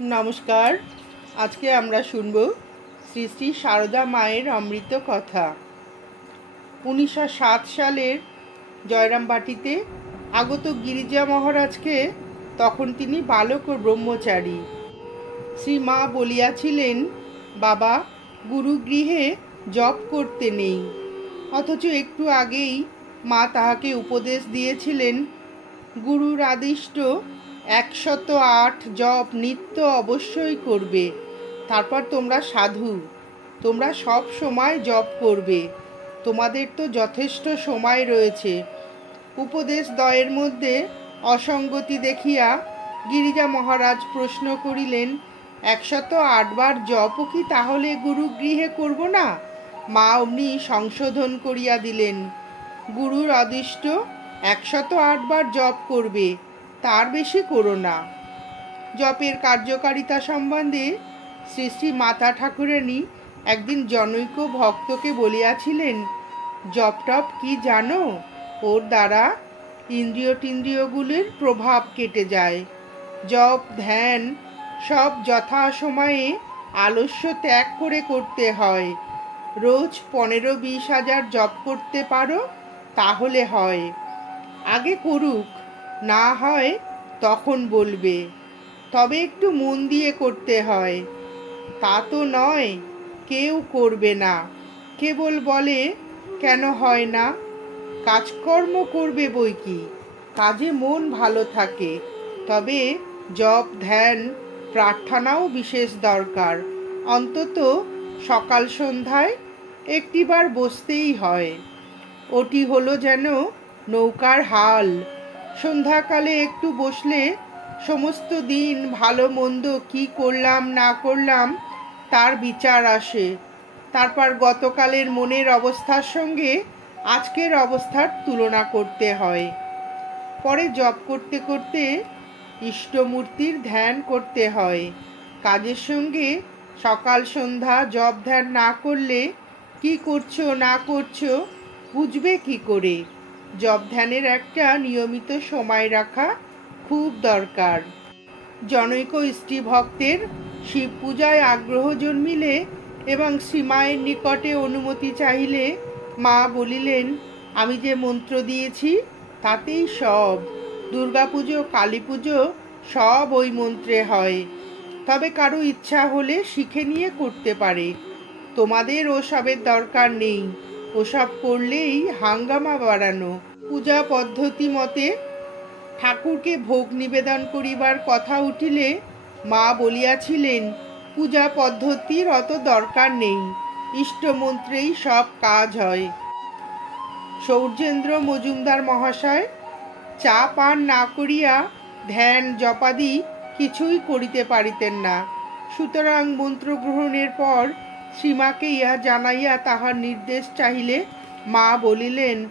नमस्कार। आज के आमरा शुनबो श्री श्री शारदा मायेर अमृत कथा। 1907 सालेर जयरामबाटीते आगत गिरिजा महाराज के तखन तिनी बालक और ब्रह्मचारी। श्री मा बलियाछिलेन, बाबा गुरुगृहे जप करते नेই, अथच एकटू आगेई मा ताहाके उपदेश दिएछिलेन गुरुर आदिष्ट 108 जप नित्य अवश्यई करबे, तारपर तोमरा साधु, तोमरा सब समय जप करबे, तोमादेर तो यथेष्ट समय रयेछे। उपदेश दयेर मध्य असंगति देखिया गिरिजा महाराज प्रश्न करिलेन, 108 बार जप कि ताहले गुरुगृहे करब ना? मा अमनि संशोधन करिया दिलेन, गुरुर आदिष्ट 108 बार जप करबे, तार बेशी करो ना। जपेर कार्यकारिता सम्बन्धे श्री श्री माता ठाकुरानी एकदिन जनैक भक्तके बलियाछिलेन, जप टप कि जानो, ओर द्वारा इंद्रिय टिंद्रियगुलिर प्रभाव केटे जाए। जप ध्यान सब यथा समये आलस्य त्याग करे करते हय। रोज 15-20 हजार जप करते पारो ताहले हय। आगे करुक, ना हय तखन बोलबे, तबे एकटू मन दिए करते हय। ता तो नय केउ करबे ना, केवल बोले केन हय ना। काजकर्म करबे बइकि, काजे मन भालो थाके, तबे जप ध्यान प्रार्थनाओ विशेष दरकार। अंतत सकाल सन्ध्याय एकटी बार बसतेई हय। ओटी हलो जेन नौकार हाल। सन्ध्याकाले एकटू बसले समस्त दिन भालो मंद कि करलाम ना करलाम तार विचार आसे। तारपर गतकालेर मनेर अवस्थार संगे आजकेर अवस्थार तुलना करते हय। परे जप करते करते इष्टमूर्तिर ध्यान करते हय। काजेर संगे सकाल सन्ध्या जप ध्यान ना करले कि करछो ना करछो बुझबे कि करे। जप ध्यानेर एकटा नियमित समय रखा खूब दरकार। जनैक स्त्री भक्तेर शिव पूजाय आग्रह जन्मिले एवं श्रीमायेर निकटे अनुमति चाइले मा बलिलेन, आमी जे मंत्र दिएछि तातेई सब। दुर्गा पुजो काली पुजो सब ओई मंत्रे हय। तबे कारो इच्छा होले शिखे निये करते पारे, तोमादेर ओसबेर दरकार नेই। ओसब करलेई हांगामा बाड़ानो। पूजा पद्धति मते ठाकुरके भोग निवेदन करिबार कथा उठिले मा बलियाछिलेन, पूजा पद्धतिर अत दरकार नेই, इष्ट मंत्रेई सब काज हय। सौर्येन्द्र मजुमदार महाशय चा पान ना करिया ध्यान जपादि किछुई करिते पारितेन ना। सुतरां मंत्र ग्रहणेर पर श्रीमाके इहा जानाइया ताहार निर्देश चाहिले मा बलिलेन,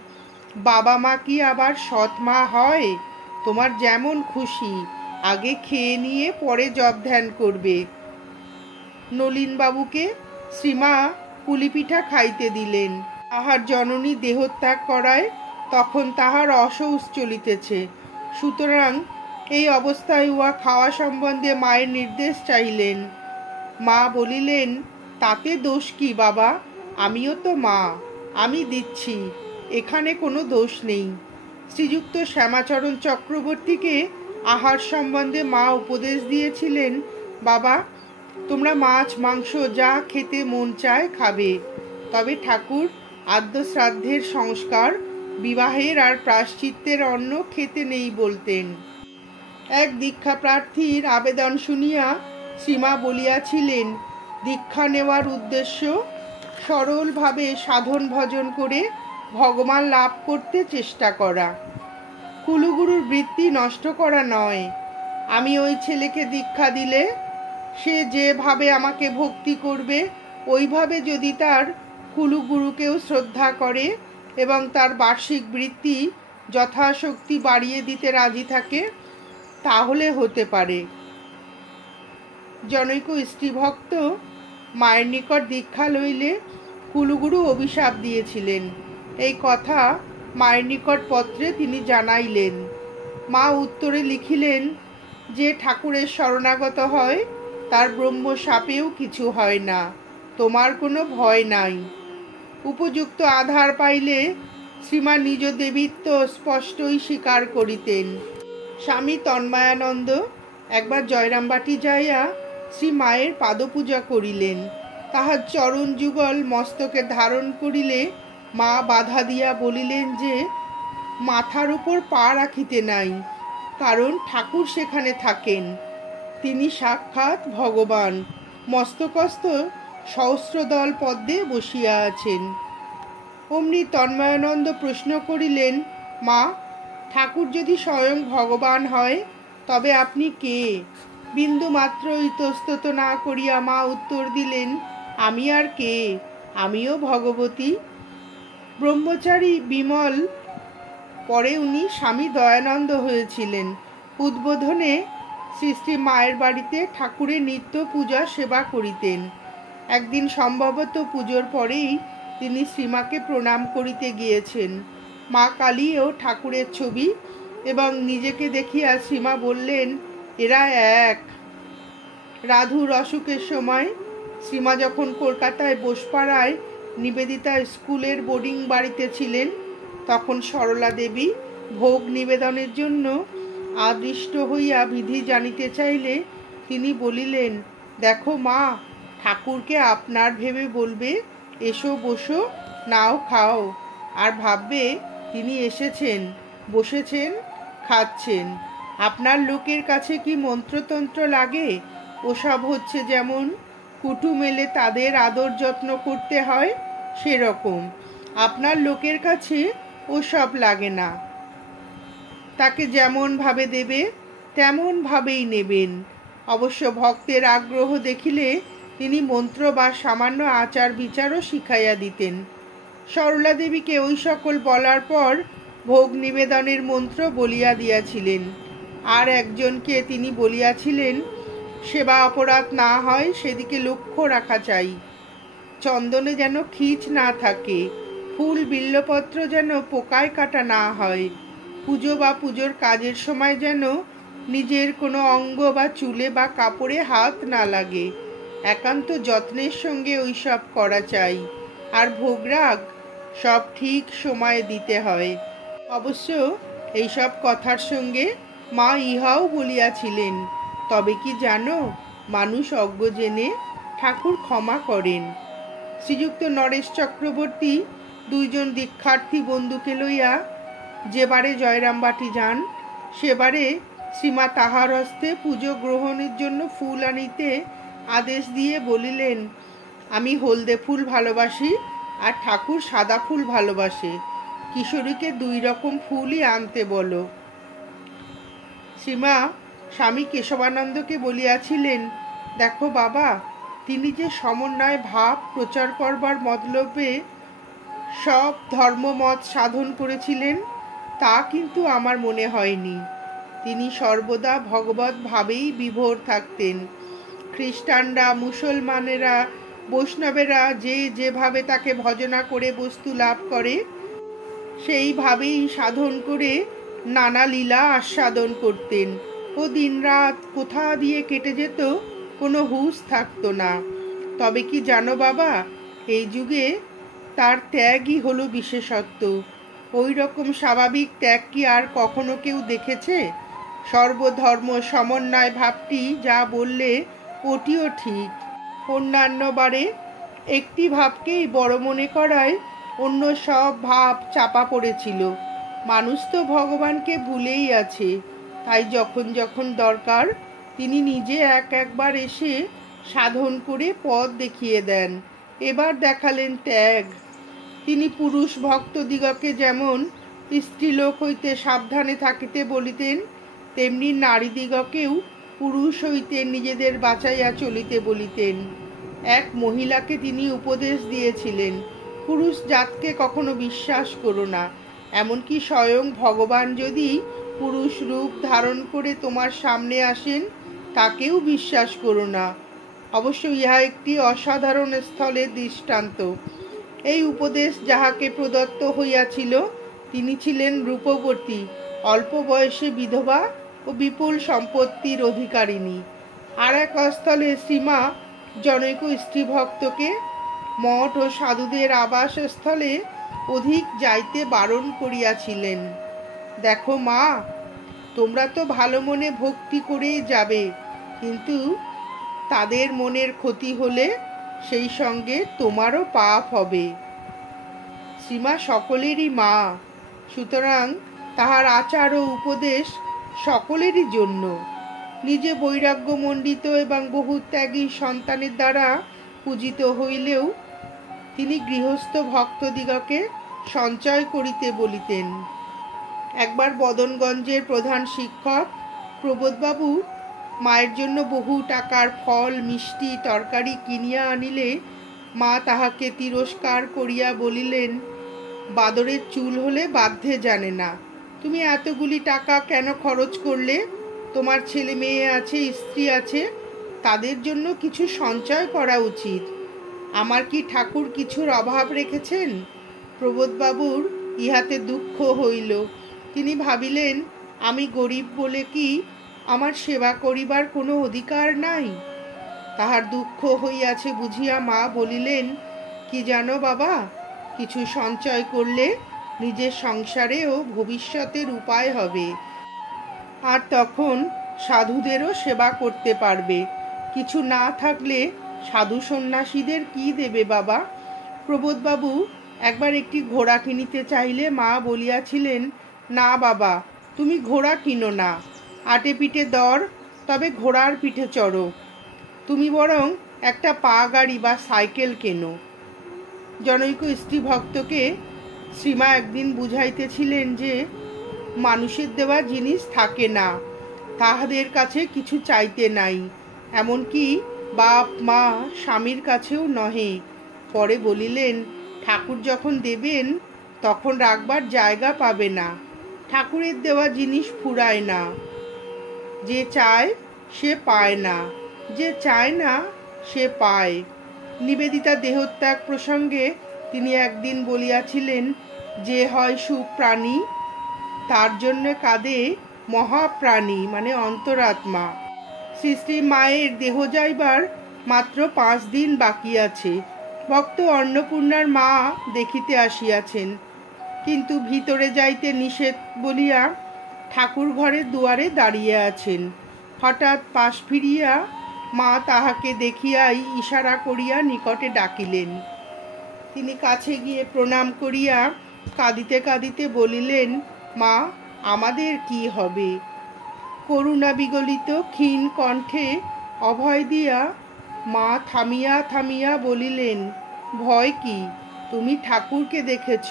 बाबा मा कि आबार सৎ मा हय? तोमार जेमन खुशी, आगे खेये निये परे जप ध्यान करबे। नलिन बाबूके श्रीमा पुलिपिठा खाइते दिलेन। ताहार जननी देहत्याग कराय तखन ताहार असौच चलितेছে। सुतरां এই অবস্থায় উহা খাওয়া সম্বন্ধে মায়ের নির্দেশ চাইলেন। মা বলিলেন, তাতে দোষ কি বাবা? আমিও তো মা, আমি দিচ্ছি, এখানে কোনো দোষ নেই। শ্রীযুক্ত শ্যামাচরণ চক্রবর্তীকে আহার সম্বন্ধে মা উপদেশ দিয়েছিলেন, বাবা তোমরা মাছ মাংস যা খেতে মন চায় খাবে, তবে ঠাকুর আদ্য শ্রাদ্ধের সংস্কার বিবাহের আর প্রায়শ্চিত্তের অন্ন খেতে নেই বলতেন। এক দীক্ষা প্রার্থীর আবেদন শুনিয়া শ্রীমা বলিয়াছিলেন, দীক্ষা নেওয়ার উদ্দেশ্য সরলভাবে সাধন ভজন করে ভগবান লাভ করতে চেষ্টা করা, কুলুগুরুর বৃত্তি নষ্ট করা নয়। আমি ওই ছেলেকে দীক্ষা দিলে সে যেভাবে আমাকে ভক্তি করবে ওইভাবে যদি তার কুলুগুরুকেও শ্রদ্ধা করে এবং তার বার্ষিক বৃত্তি যথাশক্তি বাড়িয়ে দিতে রাজি থাকে তাহলে হতে পারে। জনৈক স্ত্রী ভক্ত মায়ের নিকট দীক্ষা লইলে কুলুগুরু অভিশাপ দিয়েছিলেন। এই কথা মায়ের নিকট পত্রে তিনি জানাইলেন। মা উত্তরে লিখিলেন, যে ঠাকুরের শরণাগত হয় তার ব্রহ্ম সাপেও কিছু হয় না, তোমার কোনো ভয় নাই। উপযুক্ত আধার পাইলে শ্রীমা নিজ দেবীত্ব স্পষ্টই স্বীকার করিতেন। স্বামী তন্ময়ানন্দ একবার জয়রামবাটি যাইয়া শ্রী মায়ের পাদপূজা করিলেন। তাহার চরণ যুগল মস্তকে ধারণ করিলে মা বাধা দিয়া বলিলেন যে মাথার উপর পা রাখিতে নাই, কারণ ঠাকুর সেখানে থাকেন, তিনি সাক্ষাৎ ভগবান, মস্তকস্থ সহস্রদল পদ্মে বসিয়া আছেন। অমনি তন্ময়ানন্দ প্রশ্ন করিলেন, মা, ঠাকুর যদি স্বয়ং ভগবান হয় তবে আপনি কে? বিন্দু মাত্র ইতস্তত না করিয়া মা উত্তর দিলেন, আমি আর কে, আমিও ভগবতী। ব্রহ্মচারী বিমল, পরে উনি স্বামী দয়ানন্দ হয়েছিলেন। উদ্বোধনে শ্রী শ্রী মায়ের বাড়িতে ঠাকুরের নিত্য পূজা সেবা করিতেন। একদিন সম্ভবত পুজোর পরেই তিনি শ্রীমাকে প্রণাম করিতে গিয়েছেন। মা কালী ও ঠাকুরের ছবি এবং নিজেকে দেখিয়া শ্রীমা বললেন, এরা এক। রাধুর অসুখের সময় শ্রীমা যখন কলকাতায় বোসপাড়ায় নিবেদিতা স্কুলের বোর্ডিং বাড়িতে ছিলেন, তখন সরলা দেবী ভোগ নিবেদনের জন্য আদিষ্ট হইয়া বিধি জানিতে চাইলে তিনি বলিলেন, দেখো মা, ঠাকুরকে আপনার ভেবে বলবে, এসো বসো, নাও খাও, আর ভাববে তিনি এসেছেন, বসেছেন, খাচ্ছেন। আপনার লোকের কাছে কি মন্ত্রতন্ত্র লাগে? ওসব হচ্ছে যেমন কুটুম এলে তাদের আদর যত্ন করতে হয়, সেরকম আপনার লোকের কাছে ওসব লাগে না। তাকে যেমন ভাবে দেবে তেমন ভাবেই নেবেন। অবশ্য ভক্তের আগ্রহ দেখিলে তিনি মন্ত্র বা সামান্য আচার বিচারও শিখাইয়া দিতেন। সরলা দেবীকে ওই সকল বলার পর ভোগ নিবেদনের মন্ত্র বলিয়া দিয়াছিলেন। আর একজনকে তিনি বলিয়াছিলেন, সেবা অপরাধ না হয় সেদিকে লক্ষ্য রাখা চাই। চন্দনে যেন খিচ না থাকে, ফুল বিল্লপত্র যেন পোকায় কাটা না হয়, পুজো বা পুজোর কাজের সময় যেন নিজের কোনো অঙ্গ বা চুলে বা কাপড়ে হাত না লাগে। একান্ত যত্নের সঙ্গে ওইসব করা চাই। আর ভোগরাগ সব ঠিক সময়ে দিতে হয়। অবশ্য এইসব কথার সঙ্গে মা ইহাও বলিয়াছিলেন, তবে কি জানো, মানুষ অজ্ঞ জেনে ঠাকুর ক্ষমা করেন। শ্রীযুক্ত নরেশ চক্রবর্তী দুইজন দীক্ষার্থী বন্ধুকে লইয়া যেবারে জয়রামবাটি যান, সেবারে শ্রীমা তাহার হস্তে পুজো গ্রহণের জন্য ফুল আনিতে আদেশ দিয়ে বলিলেন, আমি হলদে ফুল ভালোবাসি আর ঠাকুর সাদা ফুল ভালোবাসে, কিশোরীকে 2 রকম ফুলই আনতে বলো। শ্রীমা স্বামী কেশবানন্দকে বলিয়াছিলেন, দেখো বাবা, তিনি যে সমন্বয় ভাব প্রচার করবার মতলবে সব ধর্মমত সাধন করেছিলেন, তা কিন্তু আমার মনে হয়নি। তিনি সর্বদা ভগবত ভাবেই বিভোর থাকতেন। খ্রিস্টানরা, মুসলমানেরা, বৈষ্ণবেরা যে যেভাবে তাকে ভজনা করে বস্তু লাভ করে, সেইভাবেই সাধন করে নানা লীলা আস্বাদন করতেন। ও দিনরাত কোথা দিয়ে কেটে যেত, কোনো হুঁশ থাকতো না। তবে কি জানো বাবা, এই যুগে তার ত্যাগই হলো বিশেষত্ব। ওই রকম স্বাভাবিক ত্যাগ কি আর কখনো কেউ দেখেছে? সর্বধর্ম সমন্বয় ভাবটি যা বললে ওটিও ঠিক। অন্যান্য বারে একটি ভাবকেই বড় মনে করায় অন্য সব ভাব চাপা পড়েছিল। মানুষ তো ভগবানকে ভুলেই আছে, তাই যখন যখন দরকার তিনি নিজে একবার এসে সাধন করে পথ দেখিয়ে দেন। এবার দেখালেন ত্যাগ। তিনি পুরুষ ভক্তদিগকে যেমন স্ত্রীলোক হইতে সাবধানে থাকিতে বলিতেন, তেমনি নারীদিগকেও পুরুষ হইতে নিজেদের বাঁচাইয়া চলিতে বলিতেন। এক মহিলাকে তিনি উপদেশ দিয়েছিলেন, পুরুষ জাতকে কখনো বিশ্বাস করো না, এমনকি স্বয়ং ভগবান যদি পুরুষ রূপ ধারণ করে তোমার সামনে আসেন, তাকেও বিশ্বাস করো না। অবশ্য ইহা একটি অসাধারণ স্থলের দৃষ্টান্ত। এই উপদেশ যাহাকে প্রদত্ত হইয়াছিল, তিনি ছিলেন রূপবতী, অল্প বয়সে বিধবা ও বিপুল সম্পত্তির অধিকারিণী। আর এক স্থলে শ্রীমা জনৈক স্ত্রী ভক্তকে মঠ ও সাধুদের আবাসস্থলে অধিক যাইতে বারণ করিয়াছিলেন। দেখো মা, তোমরা তো ভালো মনে ভক্তি করেই যাবে, কিন্তু তাদের মনের ক্ষতি হলে সেই সঙ্গে তোমারও পাপ হবে। শ্রীমা সকলেরই মা, সুতরাং তাহার আচার ও উপদেশ সকলেরই জন্য। নিজে বৈরাগ্যমণ্ডিত এবং বহু ত্যাগী সন্তানের দ্বারা পূজিত হইলেও তিনি গৃহস্থ ভক্তদিগকে সঞ্চয় করিতে বলিতেন। একবার বদনগঞ্জের প্রধান শিক্ষক প্রবোধবাবু মায়ের জন্য বহু টাকার ফল, মিষ্টি, তরকারি কিনিয়া আনিলে মা তাহাকে তিরস্কার করিয়া বলিলেন, বাদরের চুল হলে বাধ্যে জানে না, তুমি এতগুলি টাকা কেন খরচ করলে? তোমার ছেলে মেয়ে আছে, স্ত্রী আছে, তাদের জন্য কিছু সঞ্চয় করা উচিত। আমার কি ঠাকুর কিছুর অভাব রেখেছেন? প্রবোধবাবুর ইহাতে দুঃখ হইল। তিনি ভাবিলেন, আমি গরিব বলে কি আমার সেবা করিবার কোনো অধিকার নাই? তাহার দুঃখ হইয়াছে বুঝিয়া মা বলিলেন, কি জানো বাবা, কিছু সঞ্চয় করলে নিজের সংসারেও ভবিষ্যতের উপায় হবে, আর তখন সাধুদেরও সেবা করতে পারবে। কিছু না থাকলে সাধু সন্ন্যাসীদের কি দেবে বাবা? প্রবোধবাবু একবার একটি ঘোড়া কিনিতে চাইলে মা বলিয়াছিলেন, না বাবা, তুমি ঘোড়া কিনো না, আটে পিঠে দর, তবে ঘোড়ার পিঠে চড়ো। তুমি বরং একটা পা গাড়ি বা সাইকেল কেনো। জনৈক স্ত্রী ভক্তকে শ্রীমা একদিন বুঝাইতেছিলেন যে মানুষের দেওয়া জিনিস থাকে না, তাহাদের কাছে কিছু চাইতে নাই, এমনকি বাপ মা স্বামীর কাছেও নহে। পরে বলিলেন, ঠাকুর যখন দেবেন তখন রাখবার জায়গা পাবে না, ঠাকুরের দেওয়া জিনিস ফুরায় না। যে চায় সে পায় না, যে চায় না সে পায়। নিবেদিতা দেহত্যাগ প্রসঙ্গে তিনি একদিন বলিয়াছিলেন, যে হয় সুপ্রাণী তার জন্য কাঁদে মহাপ্রাণী, মানে অন্তরাত্মা। শ্রী শ্রী মায়ের দেহ যাইবার মাত্র 5 দিন বাকি আছে। ভক্ত অন্নপূর্ণার মা দেখিতে আসিয়াছেন, কিন্তু ভিতরে যাইতে নিষেধ বলিয়া ঠাকুর ঘরের দুয়ারে দাঁড়িয়ে আছেন। হঠাৎ পাশ ফিরিয়া মা তাহাকে দেখিয়াই ইশারা করিয়া নিকটে ডাকিলেন। তিনি কাছে গিয়ে প্রণাম করিয়া কাঁদিতে কাঁদিতে বলিলেন, মা, আমাদের কি হবে? করুণা বিগলিত ক্ষীণ কণ্ঠে অভয় দিয়া মা থামিয়া থামিয়া বলিলেন, ভয় কি? তুমি ঠাকুরকে দেখেছ,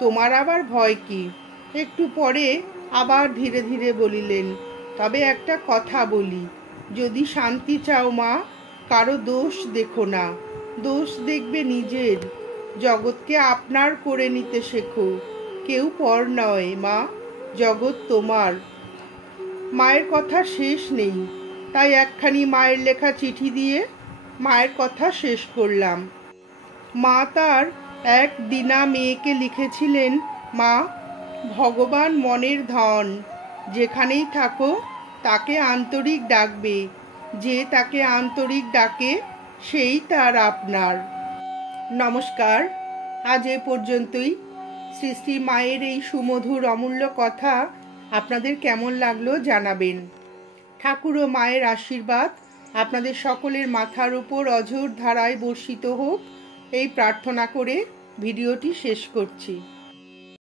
তোমার আবার ভয় কি? একটু পরে আবার ধীরে ধীরে বলিলেন, তবে একটা কথা বলি, যদি শান্তি চাও মা, কারো দোষ দেখো না, দোষ দেখবে নিজের। জগৎকে আপনার করে নিতে শেখো, কেউ পর নয় মা, জগৎ তোমার। মায়ের কথা শেষ নেই, তাই একখানি মায়ের লেখা চিঠি দিয়ে মায়ের কথা শেষ করলাম। মা তার এক দিনা মেয়েকে লিখেছিলেন, মা, ভগবান মনের ধন, যেখানেই থাকো তাকে আন্তরিক ডাকবে, যে তাকে আন্তরিক ডাকে সেই তার আপনার। নমস্কার, আজ এ পর্যন্তই। শ্রী শ্রী মায়ের এই সুমধুর অমূল্য কথা আপনাদের কেমন লাগলো জানাবেন। ঠাকুর ও মায়ের আশীর্বাদ আপনাদের সকলের মাথার উপর অঝোর ধারায় বর্ষিত হোক, এই প্রার্থনা করে ভিডিওটি শেষ করছি।